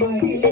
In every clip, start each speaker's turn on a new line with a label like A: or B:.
A: மடிலே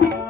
A: Thank you.